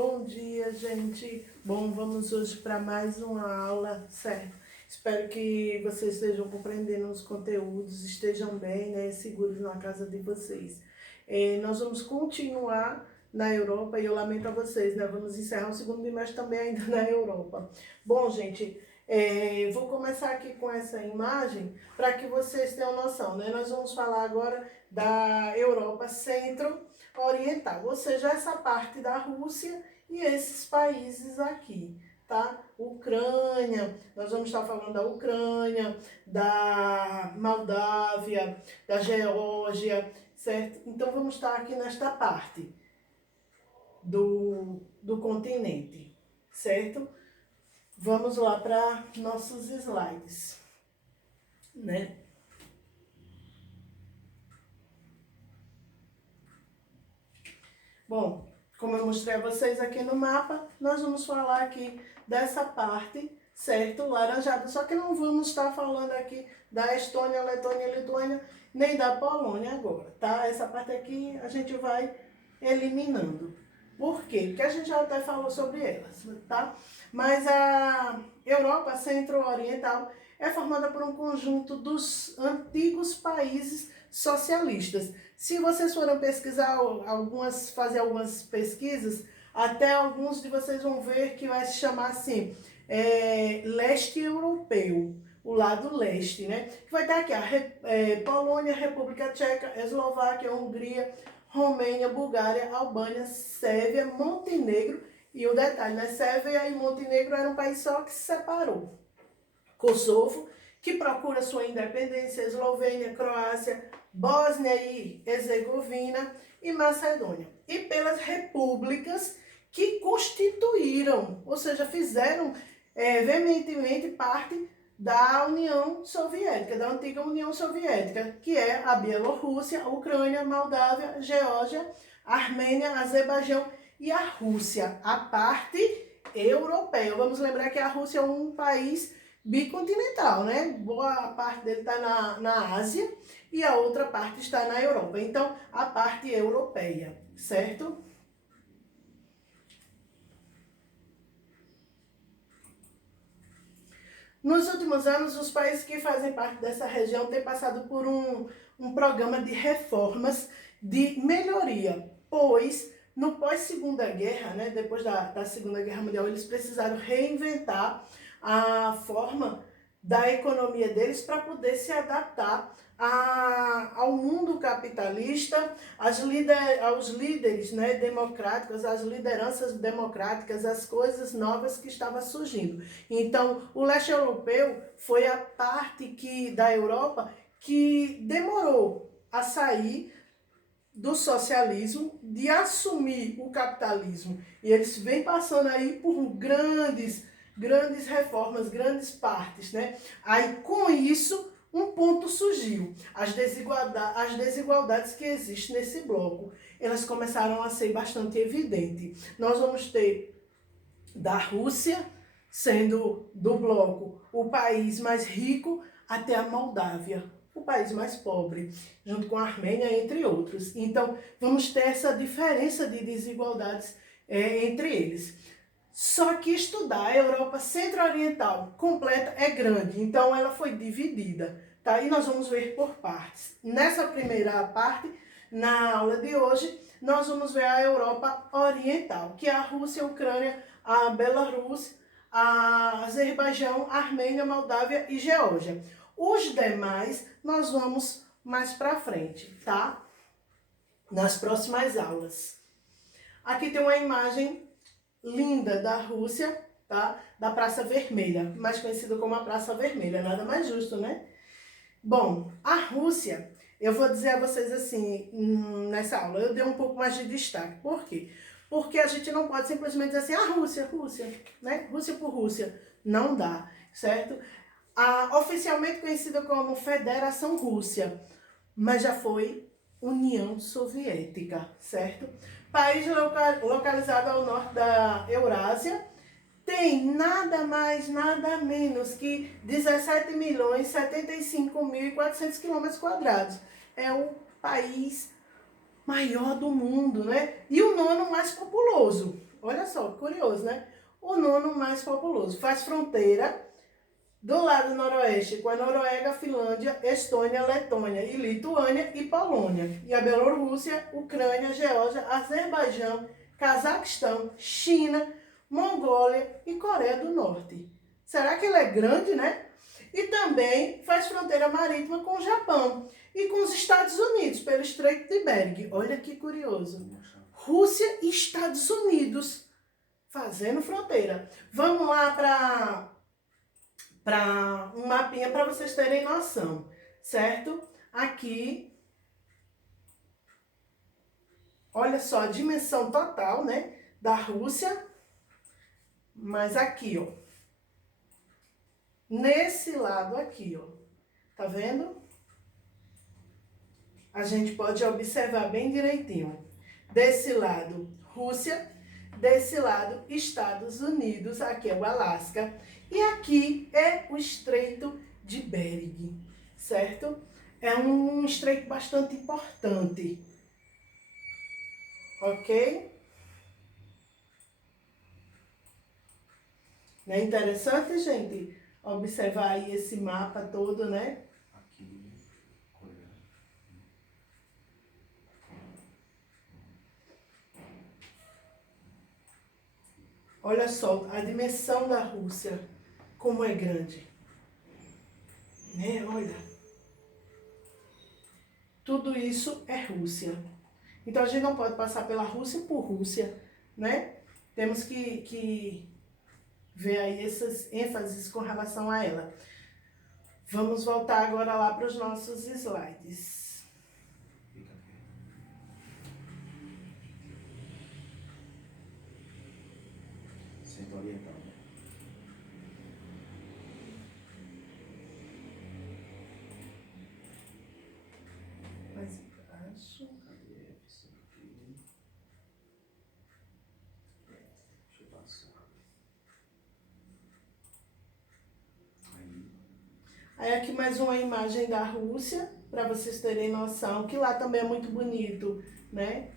Bom dia, gente. Bom, vamos hoje para mais uma aula, certo? Espero que vocês estejam compreendendo os conteúdos, estejam bem, né, seguros na casa de vocês. Nós vamos continuar na Europa e eu lamento a vocês, né? Vamos encerrar o segundo bimestre também ainda na Europa. Bom, gente, vou começar aqui com essa imagem para que vocês tenham noção, né? Nós vamos falar agora da Europa Centro-Oriental, ou seja, essa parte da Rússia e esses países aqui, tá? Ucrânia, nós vamos estar falando da Ucrânia, da Moldávia, da Geórgia, certo? Então vamos estar aqui nesta parte do continente, certo? Vamos lá para nossos slides, né? Bom, como eu mostrei a vocês aqui no mapa, nós vamos falar aqui dessa parte, certo? Laranjada, só que não vamos estar falando aqui da Estônia, Letônia, Lituânia, nem da Polônia agora, tá? Essa parte aqui a gente vai eliminando. Por quê? Porque a gente já até falou sobre elas, tá? Mas a Europa Centro-Oriental é formada por um conjunto dos antigos países socialistas. Se vocês forem pesquisar fazer algumas pesquisas, até alguns de vocês vão ver que vai se chamar assim, leste europeu, o lado leste, né? Vai ter aqui a Polônia, República Tcheca, Eslováquia, Hungria, Romênia, Bulgária, Albânia, Sérvia, Montenegro, e o detalhe, né? Sérvia e Montenegro eram um país só que se separou. Kosovo, que procura sua independência, Eslovênia, Croácia, Bósnia e Herzegovina e Macedônia. E pelas repúblicas que constituíram, ou seja, fizeram veementemente parte da União Soviética, da antiga União Soviética, que é a Bielorrússia, a Ucrânia, Moldávia, Geórgia, Armênia, Azerbaijão e a Rússia, a parte europeia. Vamos lembrar que a Rússia é um país bicontinental, né? Boa parte dele está na Ásia e a outra parte está na Europa. Então, a parte europeia, certo? Nos últimos anos, os países que fazem parte dessa região têm passado por um programa de reformas de melhoria, pois no pós-segunda guerra, né, depois da Segunda Guerra Mundial, eles precisaram reinventar a forma da economia deles para poder se adaptar ao mundo capitalista, aos líderes, né, democráticos, às lideranças democráticas, às coisas novas que estavam surgindo. Então, o leste europeu foi a parte da Europa que demorou a sair do socialismo, de assumir o capitalismo. E eles vêm passando aí por grandes reformas, grandes partes, né? Aí, com isso, um ponto surgiu. As desigualdades que existem nesse bloco, elas começaram a ser bastante evidentes. Nós vamos ter da Rússia, sendo do bloco o país mais rico, até a Moldávia, o país mais pobre, junto com a Armênia, entre outros. Então, vamos ter essa diferença de desigualdades entre eles. Só que estudar a Europa Centro-Oriental completa é grande, então ela foi dividida, tá? E nós vamos ver por partes. Nessa primeira parte, na aula de hoje, nós vamos ver a Europa Oriental, que é a Rússia, a Ucrânia, a Belarus, a Azerbaijão, a Armênia, Moldávia e Geórgia. Os demais nós vamos mais para frente, tá? Nas próximas aulas. Aqui tem uma imagem linda da Rússia, tá? Da Praça Vermelha, mais conhecida como a Praça Vermelha, nada mais justo, né? Bom, a Rússia, eu vou dizer a vocês assim, nessa aula, eu dei um pouco mais de destaque. Por quê? Porque a gente não pode simplesmente dizer assim, Rússia, né? Rússia por Rússia. Não dá, certo? Oficialmente conhecida como Federação Rússia, mas já foi União Soviética, certo? País localizado ao norte da Eurásia, tem nada mais, nada menos que 17.075.400 km². É o país maior do mundo, né? E o nono mais populoso. olha só, curioso, né? O nono mais populoso. Faz fronteira do lado noroeste com a Noruega, Finlândia, Estônia, Letônia e Lituânia e Polônia. E a Bielorrússia, Ucrânia, Geórgia, Azerbaijão, Cazaquistão, China, Mongólia e Coreia do Norte. Será que ele é grande, né? E também faz fronteira marítima com o Japão e com os Estados Unidos, pelo Estreito de Bering. Olha que curioso. Rússia e Estados Unidos fazendo fronteira. Vamos lá para um mapinha para vocês terem noção, certo? Aqui, olha só a dimensão total, né, da Rússia. Mas aqui, ó, nesse lado aqui, ó, tá vendo? A gente pode observar bem direitinho. Desse lado, Rússia. Desse lado, Estados Unidos. Aqui é o Alasca. E aqui é o Estreito de Bering, certo? É um estreito bastante importante. Ok? Não é interessante, gente? Observar aí esse mapa todo, né? Olha só a dimensão da Rússia, como é grande. Né? Olha. Tudo isso é Rússia. Então a gente não pode passar pela Rússia por Rússia, né? Temos que ver aí essas ênfases com relação a ela. Vamos voltar agora lá para os nossos slides. Oriental. Mais embaixo. Cadê essa aqui? Deixa eu passar. Aí aqui mais uma imagem da Rússia, para vocês terem noção, que lá também é muito bonito, né?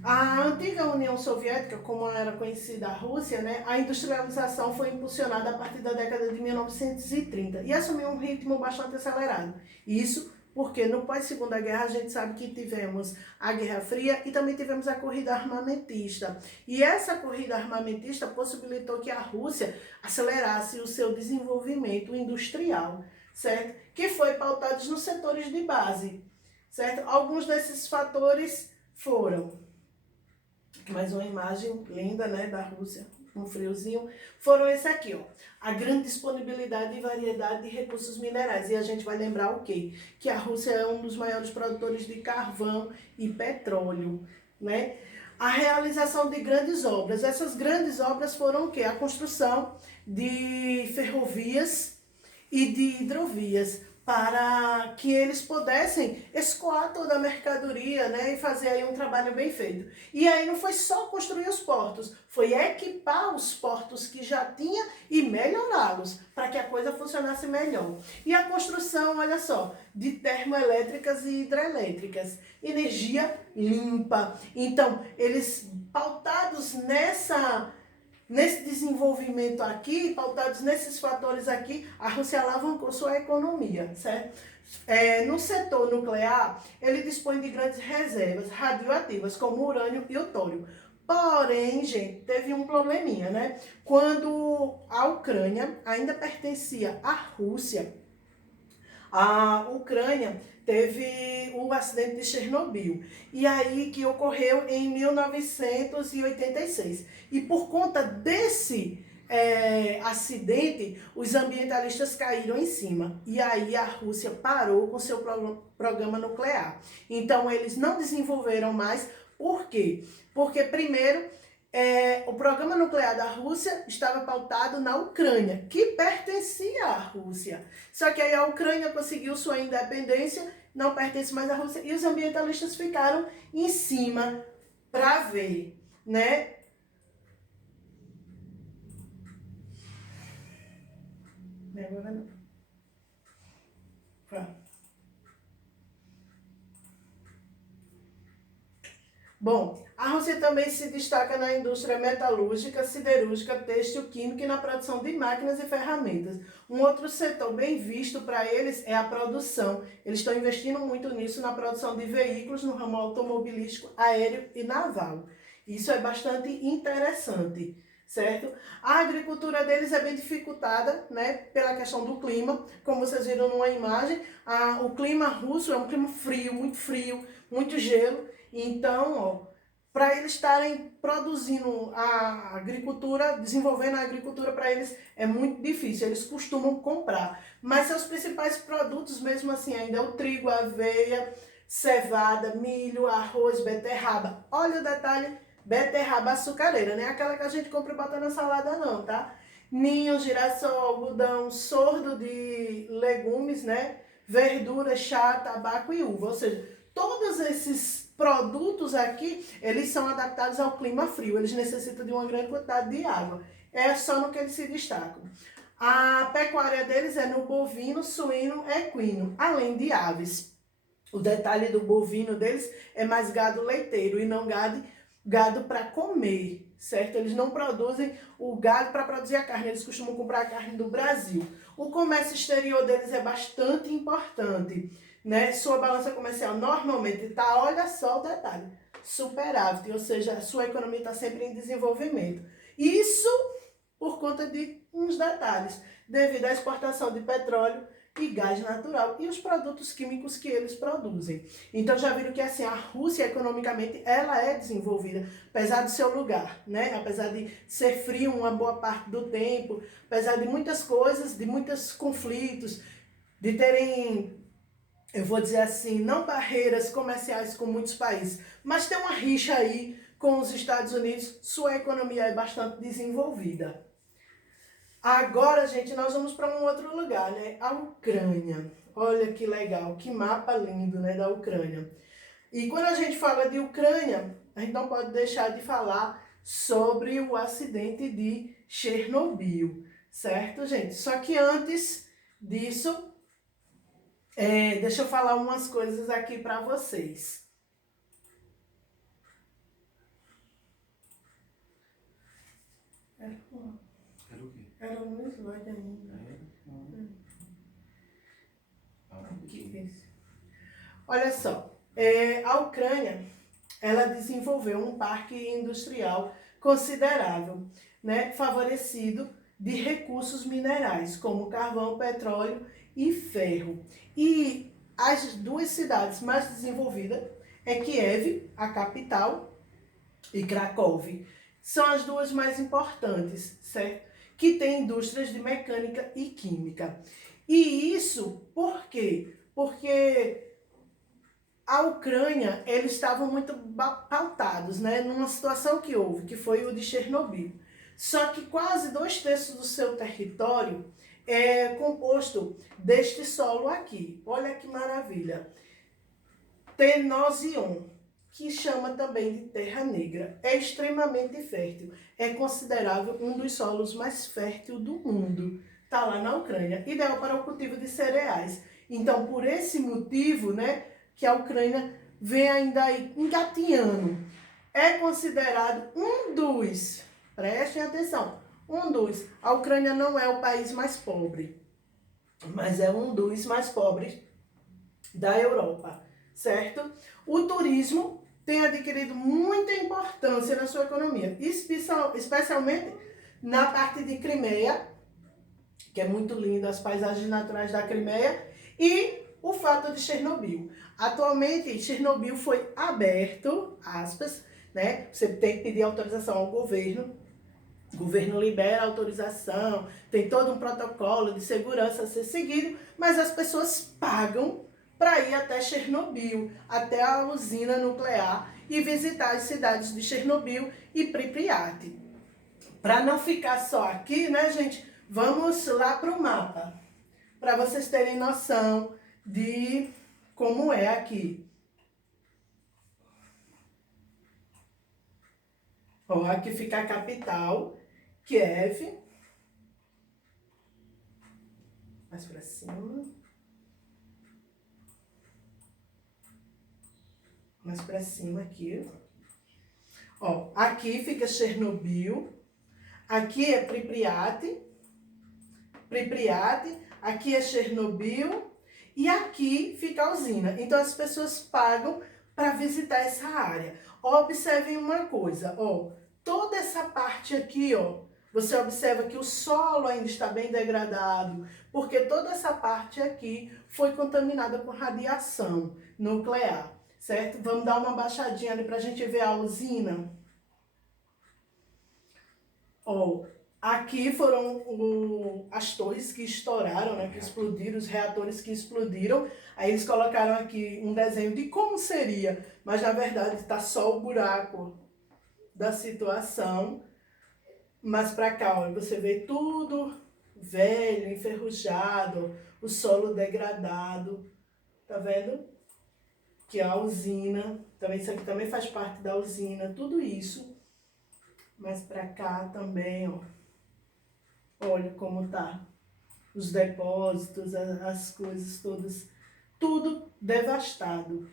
A antiga União Soviética, como era conhecida a Rússia, né, a industrialização foi impulsionada a partir da década de 1930 e assumiu um ritmo bastante acelerado. Isso porque no pós-Segunda Guerra a gente sabe que tivemos a Guerra Fria e também tivemos a corrida armamentista. E essa corrida armamentista possibilitou que a Rússia acelerasse o seu desenvolvimento industrial, certo? Que foi pautado nos setores de base, certo? Alguns desses fatores foram mais uma imagem linda, né, da Rússia, um friozinho, foram esse aqui, ó. A grande disponibilidade e variedade de recursos minerais. E a gente vai lembrar o quê? Que a Rússia é um dos maiores produtores de carvão e petróleo, né? A realização de grandes obras. Essas grandes obras foram o quê? A construção de ferrovias e de hidrovias, para que eles pudessem escoar toda a mercadoria, né, e fazer aí um trabalho bem feito. E aí não foi só construir os portos, foi equipar os portos que já tinha e melhorá-los, para que a coisa funcionasse melhor. E a construção, olha só, de termoelétricas e hidrelétricas, energia limpa. Então, eles pautados nesse desenvolvimento aqui, pautados nesses fatores aqui, a Rússia alavancou sua economia, certo? No setor nuclear, ele dispõe de grandes reservas radioativas, como o urânio e o tólio. Porém, gente, teve um probleminha, né? Quando a Ucrânia ainda pertencia à Rússia, a Ucrânia teve o acidente de Chernobyl, e aí que ocorreu em 1986. E por conta desse acidente, os ambientalistas caíram em cima. E aí a Rússia parou com seu programa nuclear. Então eles não desenvolveram mais. Por quê? Porque primeiro, o programa nuclear da Rússia estava pautado na Ucrânia, que pertencia à Rússia. Só que aí a Ucrânia conseguiu sua independência, não pertence mais à Rússia, e os ambientalistas ficaram em cima para ver, né? Agora não. Bom, a Rússia também se destaca na indústria metalúrgica, siderúrgica, têxtil, química e na produção de máquinas e ferramentas. Um outro setor bem visto para eles é a produção. Eles estão investindo muito nisso na produção de veículos no ramo automobilístico, aéreo e naval. Isso é bastante interessante, certo? A agricultura deles é bem dificultada, né, pela questão do clima. Como vocês viram numa imagem, o clima russo é um clima frio, muito gelo. Então, para eles estarem produzindo a agricultura, desenvolvendo a agricultura, para eles é muito difícil, eles costumam comprar. Mas seus principais produtos, mesmo assim, ainda é o trigo, a aveia, cevada, milho, arroz, beterraba. Olha o detalhe, beterraba açucareira, não é aquela que a gente compra e bota na salada não, tá? Ninho, girassol, algodão, sordo de legumes, né? Verdura, chá, tabaco e uva, ou seja, todos esses produtos aqui, eles são adaptados ao clima frio, eles necessitam de uma grande quantidade de água. É só no que eles se destacam. A pecuária deles é no bovino, suíno, equino, além de aves. O detalhe do bovino deles é mais gado leiteiro e não gado para comer, certo? Eles não produzem o gado para produzir a carne, eles costumam comprar a carne do Brasil. O comércio exterior deles é bastante importante, né? Sua balança comercial normalmente está, olha só o detalhe, superávit, ou seja, a sua economia está sempre em desenvolvimento. Isso por conta de uns detalhes, devido à exportação de petróleo e gás natural e os produtos químicos que eles produzem. Então já viram que assim a Rússia economicamente ela é desenvolvida, apesar do seu lugar, né? Apesar de ser frio uma boa parte do tempo, apesar de muitas coisas, de muitos conflitos, de terem, eu vou dizer assim, não barreiras comerciais com muitos países, mas tem uma rixa aí com os Estados Unidos, sua economia é bastante desenvolvida. Agora, gente, nós vamos para um outro lugar, né? A Ucrânia. Olha que legal, que mapa lindo, né, da Ucrânia. E quando a gente fala de Ucrânia, a gente não pode deixar de falar sobre o acidente de Chernobyl, certo, gente? Só que antes disso, deixa eu falar umas coisas aqui para vocês. Era o quê? Era um slide ainda. Olha só, a Ucrânia, ela desenvolveu um parque industrial considerável, né, favorecido de recursos minerais, como carvão, petróleo e ferro. E as duas cidades mais desenvolvidas é Kiev, a capital, e Cracóvia. São as duas mais importantes, certo? Que tem indústrias de mecânica e química. E isso por quê? Porque a Ucrânia, eles estavam muito pautados, né, numa situação que houve, que foi o de Chernobyl. Só que quase 2/3 do seu território é composto deste solo aqui. Olha que maravilha. Tenosium, que chama também de terra negra. É extremamente fértil. É considerável um dos solos mais férteis do mundo. Está lá na Ucrânia. Ideal para o cultivo de cereais. Então, por esse motivo, né, que a Ucrânia vem ainda aí engatinhando. É considerado um dos, prestem atenção, um dos, a Ucrânia não é o país mais pobre, mas é um dos mais pobres da Europa, certo? O turismo tem adquirido muita importância na sua economia, especialmente na parte de Crimeia, que é muito linda, as paisagens naturais da Crimeia, e o fato de Chernobyl. Atualmente, Chernobyl foi aberto, aspas, né? Você tem que pedir autorização ao governo. O governo libera a autorização, tem todo um protocolo de segurança a ser seguido, mas as pessoas pagam para ir até Chernobyl, até a usina nuclear e visitar as cidades de Chernobyl e Pripyat. Para não ficar só aqui, né, gente? Vamos lá para o mapa, para vocês terem noção de como é aqui. Ó, aqui fica a capital, Kiev. Mais para cima. Mais para cima aqui. Ó, aqui fica Chernobyl, aqui é Pripyat, aqui é Chernobyl e aqui fica a usina. Então as pessoas pagam para visitar essa área. Observem uma coisa, ó, toda essa parte aqui, ó, você observa que o solo ainda está bem degradado, porque toda essa parte aqui foi contaminada com radiação nuclear, certo? Vamos dar uma baixadinha ali para a gente ver a usina. Ó, aqui foram as torres que estouraram, né, que explodiram, os reatores que explodiram. Aí eles colocaram aqui um desenho de como seria, mas na verdade está só o buraco da situação. Mas para cá, olha, você vê tudo velho, enferrujado, o solo degradado, tá vendo? Que a usina, também isso aqui também faz parte da usina, tudo isso. Mas para cá também, ó, olha como tá os depósitos, as coisas todas, tudo devastado,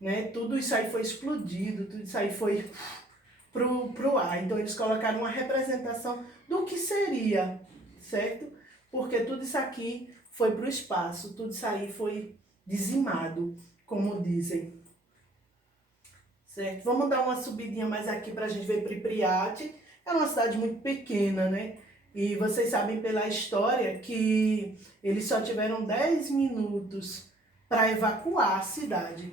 né? Tudo isso aí foi explodido, tudo isso aí foi pro ar. Então eles colocaram uma representação do que seria, certo? Porque tudo isso aqui foi pro espaço, tudo isso aí foi dizimado, como dizem. Certo? Vamos dar uma subidinha mais aqui pra gente ver Pripyat. É uma cidade muito pequena, né? E vocês sabem pela história que eles só tiveram 10 minutos para evacuar a cidade.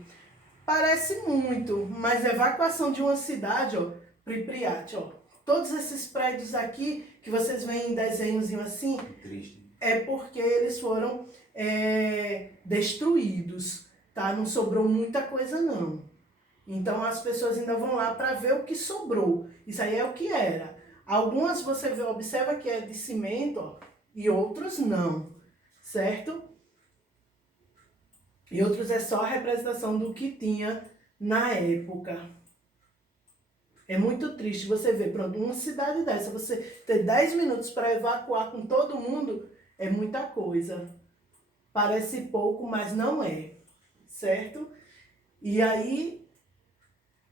Parece muito, mas a evacuação de uma cidade, ó, Pripyat, ó, todos esses prédios aqui que vocês veem em desenhozinho assim, Triste. é porque eles foram destruídos, tá? Não sobrou muita coisa não. Então as pessoas ainda vão lá para ver o que sobrou. Isso aí é o que era. Algumas você vê, observa que é de cimento, ó, e outros não, certo? E outros é só a representação do que tinha na época. É muito triste você ver, pronto, uma cidade dessa, você ter 10 minutos para evacuar com todo mundo, é muita coisa. Parece pouco, mas não é, certo? E aí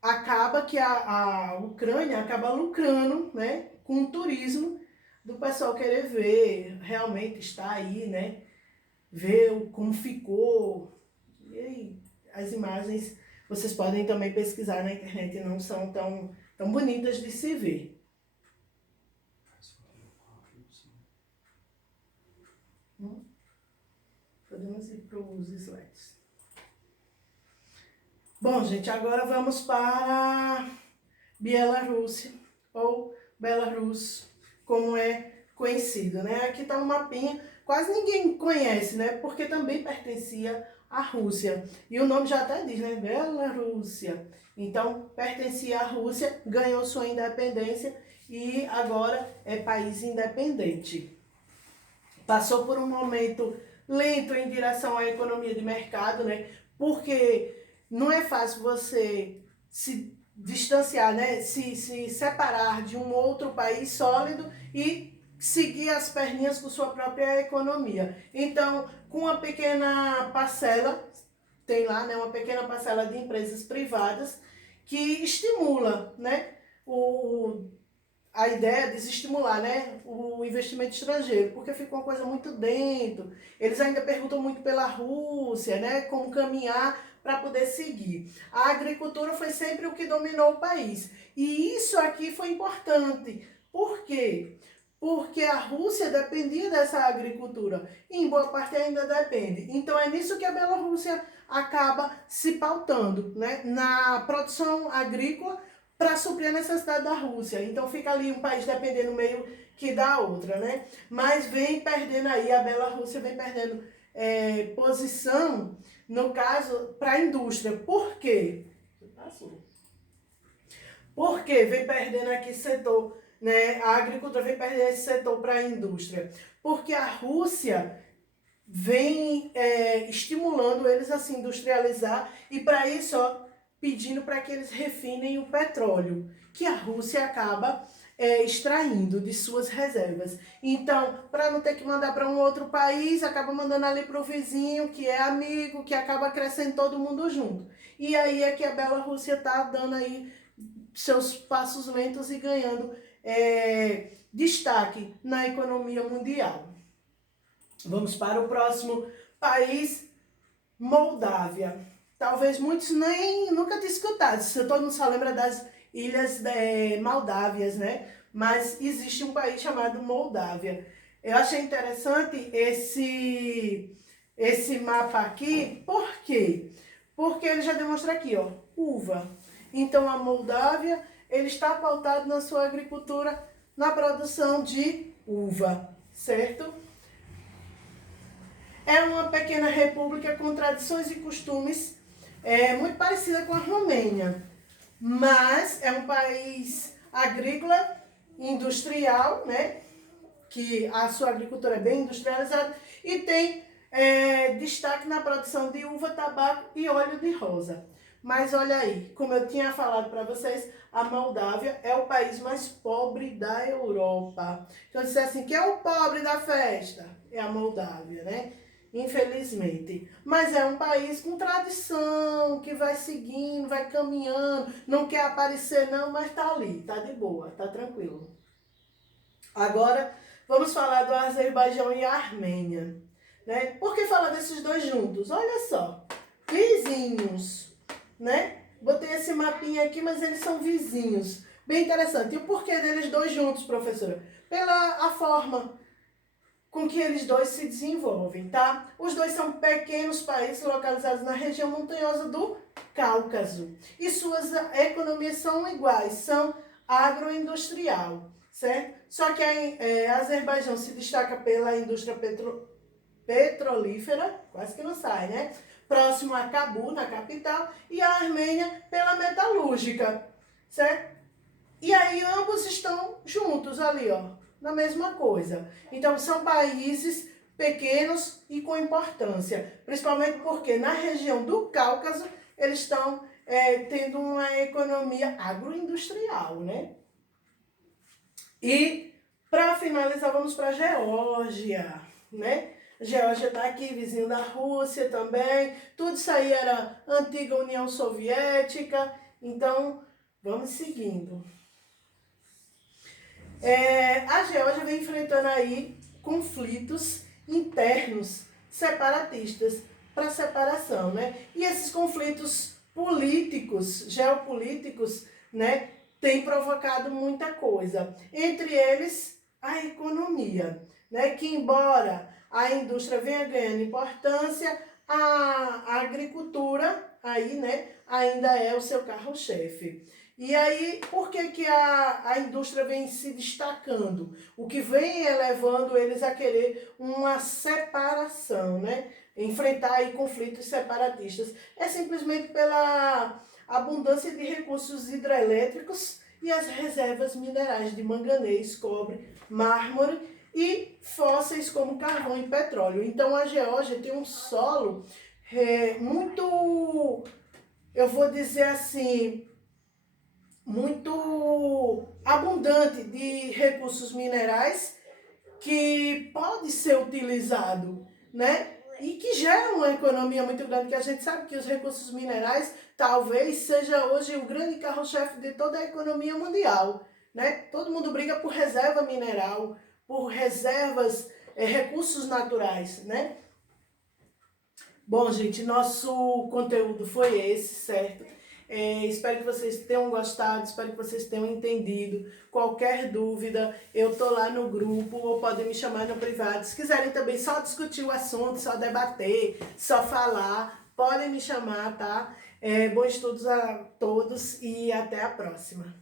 acaba que a Ucrânia acaba lucrando, né, com o turismo do pessoal querer ver, realmente está aí, né, ver como ficou. E aí, as imagens vocês podem também pesquisar na internet, não são tão bonitas de se ver. Podemos ir para os slides. Bom, gente, agora vamos para Bielorrússia, ou Belarus, como é conhecido, né? Aqui está um mapinha, quase ninguém conhece, né? Porque também pertencia à Rússia. E o nome já até diz, né? Bielorrússia. Então, pertencia à Rússia, ganhou sua independência e agora é país independente. Passou por um momento lento em direção à economia de mercado, né? Porque não é fácil você se distanciar, né? Se separar de um outro país sólido e seguir as perninhas com sua própria economia. Então, com uma pequena parcela, tem lá, né, uma pequena parcela de empresas privadas que estimula, né, a ideia de desestimular, né, o investimento estrangeiro, porque fica uma coisa muito dentro. Eles ainda perguntam muito pela Rússia, né, como caminhar para poder seguir. A agricultura foi sempre o que dominou o país. E isso aqui foi importante. Por quê? Porque a Rússia dependia dessa agricultura. E em boa parte ainda depende. Então é nisso que a Bielorrússia acaba se pautando, né, na produção agrícola, para suprir a necessidade da Rússia. Então fica ali um país dependendo meio que da outra, né? Mas vem perdendo aí, a Bielorrússia vem perdendo posição, no caso, para a indústria. Por quê? Passou. Por quê? Vem perdendo aqui setor, né? A agricultura vem perdendo esse setor para a indústria. Porque a Rússia vem estimulando eles a se industrializar e para isso, ó, pedindo para que eles refinem o petróleo, que a Rússia acaba extraindo de suas reservas. Então, para não ter que mandar para um outro país, acaba mandando ali para o vizinho, que é amigo, que acaba crescendo todo mundo junto. E aí é que a Bielorrússia está dando aí seus passos lentos e ganhando destaque na economia mundial. Vamos para o próximo país, Moldávia. Talvez muitos nunca tenham escutado, todo mundo só lembra das ilhas Maldávias, né? Mas existe um país chamado Moldávia. Eu achei interessante esse mapa aqui, por quê? Porque ele já demonstra aqui, ó, uva. Então a Moldávia, ele está pautado na sua agricultura, na produção de uva, certo? É uma pequena república com tradições e costumes muito parecida com a Romênia, mas é um país agrícola, industrial, né? Que a sua agricultura é bem industrializada e tem destaque na produção de uva, tabaco e óleo de rosa. Mas olha aí, como eu tinha falado para vocês, a Moldávia é o país mais pobre da Europa. Então, eu disse assim, que é o pobre da festa? É a Moldávia, né? Infelizmente. Mas é um país com tradição, que vai seguindo, vai caminhando, não quer aparecer não, mas tá ali, tá de boa, tá tranquilo. Agora, vamos falar do Azerbaijão e a Armênia, né? Por que falar desses dois juntos? Olha só, vizinhos, né? Botei esse mapinha aqui, mas eles são vizinhos. Bem interessante. E o porquê deles dois juntos, professora? Pela a forma com que eles dois se desenvolvem, tá? Os dois são pequenos países localizados na região montanhosa do Cáucaso. E suas economias são iguais, são agroindustrial, certo? Só que a Azerbaijão se destaca pela indústria petrolífera, quase que não sai, né? Próximo a Cabu, na capital, e a Armênia pela metalúrgica, certo? E aí ambos estão juntos ali, ó, na mesma coisa. Então são países pequenos e com importância, principalmente porque na região do Cáucaso eles estão tendo uma economia agroindustrial, né? E para finalizar, vamos para a Geórgia, né? Geórgia está aqui, vizinho da Rússia também. Tudo isso aí era antiga União Soviética. Então, vamos seguindo. A Geórgia vem enfrentando aí conflitos internos separatistas para separação, né? E esses conflitos políticos, geopolíticos, né, têm provocado muita coisa. Entre eles, a economia, né? Que embora a indústria venha ganhando importância, a agricultura aí, né, ainda é o seu carro-chefe. E aí, por que a indústria vem se destacando? O que vem elevando eles a querer uma separação, né? Enfrentar aí conflitos separatistas. É simplesmente pela abundância de recursos hidrelétricos e as reservas minerais de manganês, cobre, mármore e fósseis como carvão e petróleo. Então a Geórgia tem um solo muito, eu vou dizer assim, muito abundante de recursos minerais que pode ser utilizado, né? E que gera uma economia muito grande, que a gente sabe que os recursos minerais talvez seja hoje o grande carro-chefe de toda a economia mundial, né? Todo mundo briga por reserva mineral, por reservas, recursos naturais, né? Bom, gente, nosso conteúdo foi esse, certo? Espero que vocês tenham gostado, espero que vocês tenham entendido. Qualquer dúvida, eu tô lá no grupo ou podem me chamar no privado. Se quiserem também só discutir o assunto, só debater, só falar, podem me chamar, tá? Bons estudos a todos e até a próxima.